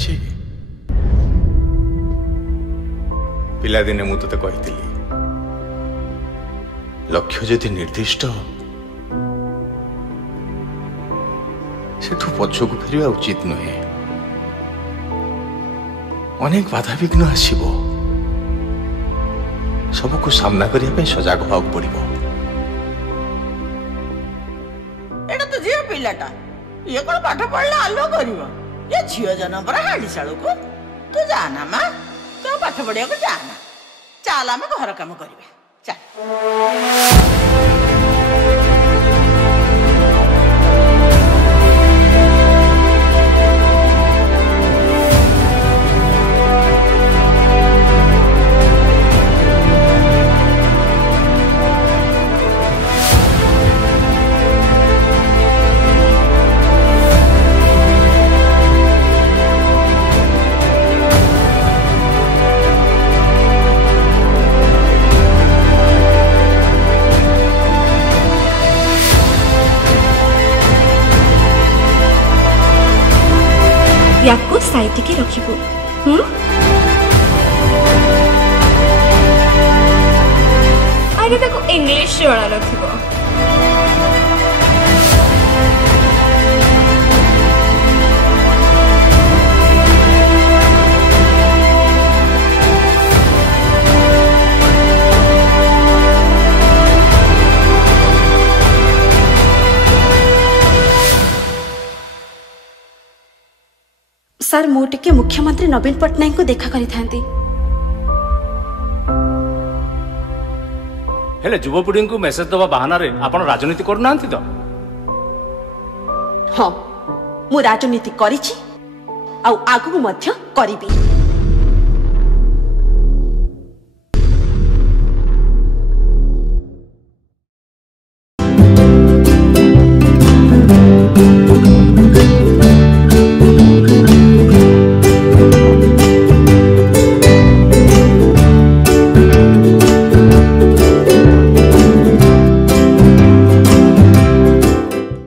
अछि पिला दिने मु तते कहितली लक्ष्य जदि निर्दिष्ट सेठु पछकु फेरिया उचित नुहे अनेक बाधा विघ्न आसीबो सबको सामना करिया पे सजग होगा पड़िबो एटा तो झियो पिलाटा ये कोन पाठ पढला आलो करिवो ये झियो जन पर हाडी साळु को तू जाना मा तो पाठ पढिया को जाना चल हम घर काम करिवे चल याको साइति के रखिबो अरे ताको इंग्लिश वाला रखिबो सर मु टिके मुख्यमंत्री नवीन पट्टनायक को देखा करी थांती हेले युवपीढ़ी को मेसेज दवा बहाना रे आपण राजनीति करना तो हाँ मु राजनीति करिछि आउ आगु मध्य करिबी।